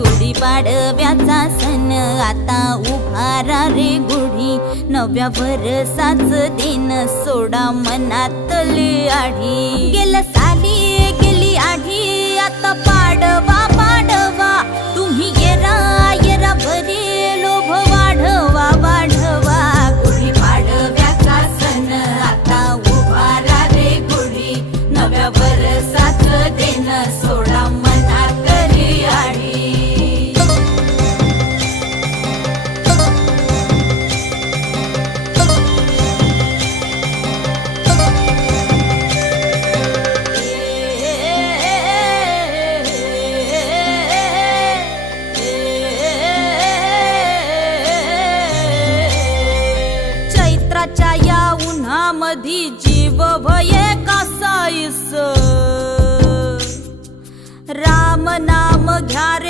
गुढीपाडव्याचा सण आता उभारा रे गुढी, नव्या वर्षाच दिन सोडा मनातली आढी। गेलं साली गेली आढी, आता पाडवा पाडवा, तुम्ही येरा येरा बरे लोभ वाढवा वाढवा। गुढीपाडव्याचा सण आता उभारा रे गुढी, नव्या वर्षाच दिन सोडा मनातली आढी। चैत्राच्या या उन्हामधी जीव भये कासाईस, राम नाम घ्या रे